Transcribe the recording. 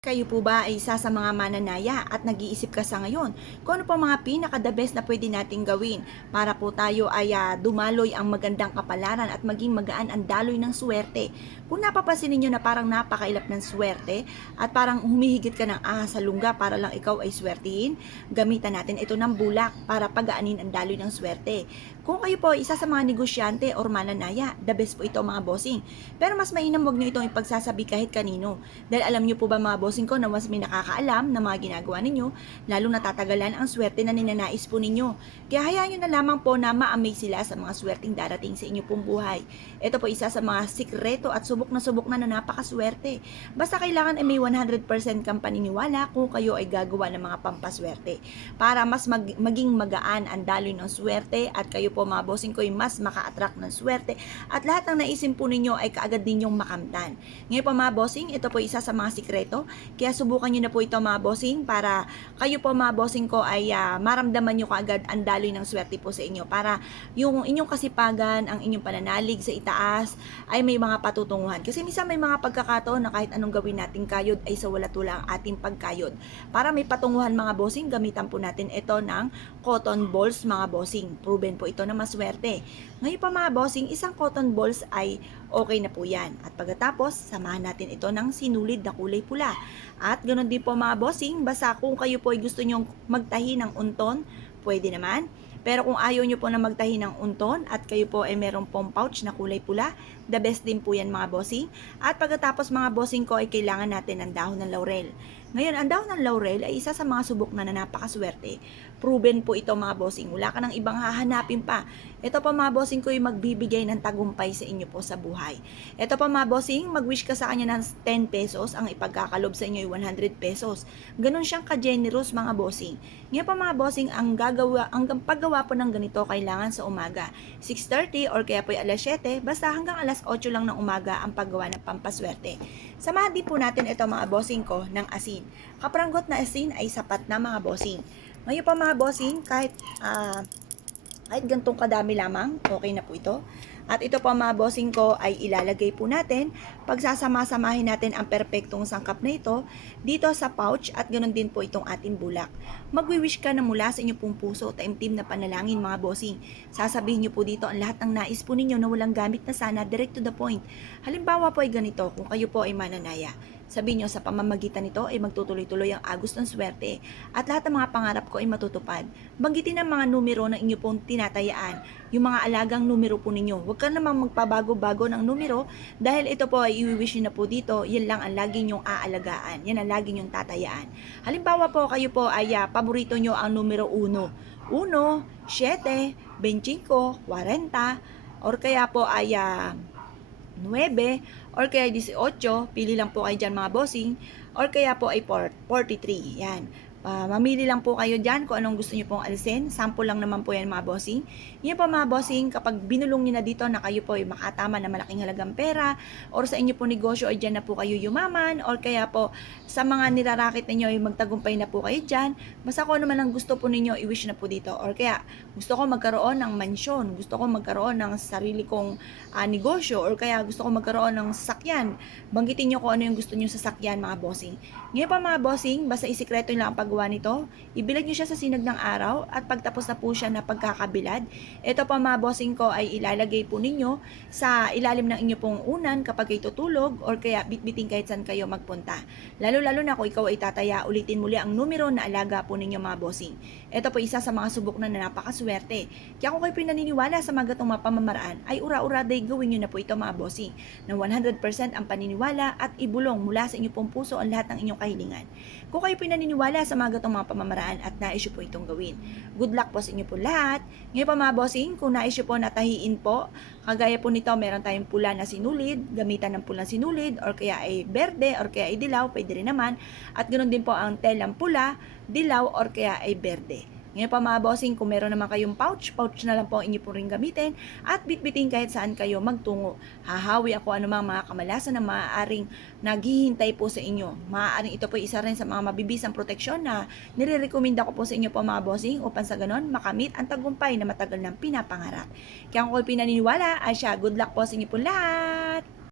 Kayo po ba ay isa sa mga mananaya at nag-iisip ka sa ngayon kung ano pa mga pinaka-the best na pwede nating gawin para po tayo ay dumaloy ang magandang kapalaran at maging magaan ang daloy ng swerte? Kung napapansin ninyo na parang napakailap ng swerte at parang humihigit ka ng ahas sa lungga para lang ikaw ay swertihin, gamitan natin ito ng bulak para pagaanin ang daloy ng swerte. Kung kayo po ay isa sa mga negosyante or mananaya, the best po ito mga bossing. Pero mas mainam wag nyo itong ipagsasabi kahit kanino. Dahil alam nyo po ba mga bossing ko na mas may nakakaalam na mga ginagawa ninyo, lalong natatagalan ang swerte na ninanais po ninyo. Kaya hayaan nyo na lamang po na ma-amaze sila sa mga swerteng darating sa inyo pong buhay. Ito po isa sa mga sikreto at subok na napakaswerte. Basta kailangan ay may 100% kang paniniwala kung kayo ay gagawa ng mga pampaswerte. Para mas maging magaan ang daloy ng swerte at kayo po mga bossing ko ay mas maka-attract ng swerte at lahat ng naisin po ninyo ay kaagad ninyong makamtan. Ngayon po mga bossing, ito po isa sa mga sikreto. Kaya subukan nyo na po ito mga bossing para kayo po mga bossing ko ay maramdaman nyo kaagad ang daloy ng swerte po sa inyo. Para yung inyong kasipagan, ang inyong pananalig sa itaas ay may mga patutunguhan. Kasi minsan may mga pagkakataon na kahit anong gawin nating kayod ay sa wala-tula ang ating pagkayod. Para may patunguhan mga bossing, gamitan po natin ito ng cotton balls mga bossing. Proven po ito na maswerte. Ngayon pa mga bossing, isang cotton balls ay okay na po yan. At pagkatapos, samahan natin ito ng sinulid na kulay pula. At ganoon din po mga bossing, basta kung kayo po ay gusto nyong magtahi ng unton, pwede naman. Pero kung ayaw nyo po na magtahi ng unton at kayo po ay meron pong pouch na kulay pula, the best din po yan mga bossing. At pagkatapos mga bossing ko ay kailangan natin ng dahon ng laurel. Ngayon, ang dahon ng laurel ay isa sa mga subok na napakaswerte. Proven po ito mga bossing. Wala ka ng ibang hahanapin pa. Ito pa mga bossing ko ay magbibigay ng tagumpay sa inyo po sa buhay. Ito pa mga bossing, mag-wish ka sa kanya ng 10 pesos, ang ipagkakalob sa inyo ay 100 pesos. Ganon siyang ka-generous mga bossing. Ngayon pa mga bossing, ang paggawa po ng ganito kailangan sa umaga. 6:30 or kaya po ay alas 7, basta hanggang alas 8 lang ng umaga ang paggawa ng pampaswerte. Samahan din po natin ito mga bossing ko ng asin. Kapranggot na asin ay sapat na mga bossing. Ngayon pa mga bossing, kahit gantong kadami lamang, okay na po ito. At ito pa mga bossing ko ay ilalagay po natin. Pagsasama-samahin natin ang perpektong sangkap na ito dito sa pouch at ganoon din po itong ating bulak. Magwi-wish ka na mula sa inyong pong puso, taimtim na panalangin mga bossing. Sasabihin nyo po dito ang lahat ng nais po ninyo na walang gamit na sana, direct to the point. Halimbawa po ay ganito, kung kayo po ay mananaya. Sabihin nyo sa pamamagitan nito ay magtutuloy-tuloy ang agos ng swerte at lahat ng mga pangarap ko ay matutupad. Banggitin ang mga numero na inyo pong tinatayaan, yung mga alagang numero po ninyo. Huwag ka namang magpabago-bago ng numero dahil ito po ay i-wish nyo na po dito, yan lang ang lagi nyong aalagaan, yan ang lagi nyong tatayaan. Halimbawa po kayo po ay paborito nyo ang numero 1, 7, 25, 40, or kaya po ay 9 or kaya 18, pili lang po kayo dyan mga bossing, or kaya po ay 43, yan. Mamili lang po kayo dyan kung anong gusto nyo pong alisin. Sample lang naman po yan mga bossing. Yan po mga bossing, kapag binulong nyo na dito na kayo po ay makatama na malaking halagang pera, or sa inyo po negosyo ay dyan na po kayo yumaman, or kaya po sa mga nirarakit ninyo ay magtagumpay na po kayo dyan. Basta kung ano man ang gusto po ninyo, i-wish na po dito. Or kaya gusto ko magkaroon ng mansyon, gusto ko magkaroon ng sarili kong negosyo, or kaya gusto ko magkaroon ng sasakyan. Banggitin nyo kung ano yung gusto nyo sa sasakyan mga bossing. Ngayon pa mga bossing, basta isikreto nyo lang ang paggawa nito. Ibilad nyo siya sa sinag ng araw at pagtapos na po siya na pagkakabilad, ito pa mga bossing ko ay ilalagay po ninyo sa ilalim ng inyo pong unan kapag kayo tutulog or kaya bitbiting kahit saan kayo magpunta. Lalo-lalo na kung ikaw ay tataya, ulitin muli ang numero na alaga po ninyo mga bossing. Ito po isa sa mga subok na napakaswerte. Kaya kung kayo pinaniniwala sa mga gatong mga pamamaraan, ay ura-ura day gawin nyo na po ito mga bossing. Na 100% ang paniniwala at ibulong mula sa inyo pong puso ang lahat ng inyong kahilingan. Kung kayo pinaniniwala sa mga gatong mga pamamaraan at nais nyo po itong gawin, good luck po sa inyo po lahat. Ngayon pa mga bossing, kung nais nyo po natahiin po, kagaya po nito, meron tayong pula na sinulid, gamitan ng pulang sinulid, or kaya ay berde, or kaya ay dilaw, pwede rin naman. At ganoon din po ang telang pula, dilaw, or kaya ay berde. Ngayon pa mga bossing, kung meron naman kayong pouch na lang po ang inyo po rin gamitin at bitbitin kahit saan kayo magtungo. Hahawi ako anumang mga kamalasan na maaaring naghihintay po sa inyo. Maaaring ito po isa rin sa mga mabibisang proteksyon na nire-recommenda ko po sa inyo po mga bossing upang sa ganon makamit ang tagumpay na matagal ng pinapangarap. Kaya kung pinaniniwala, ay siya, good luck po sa inyo po lahat!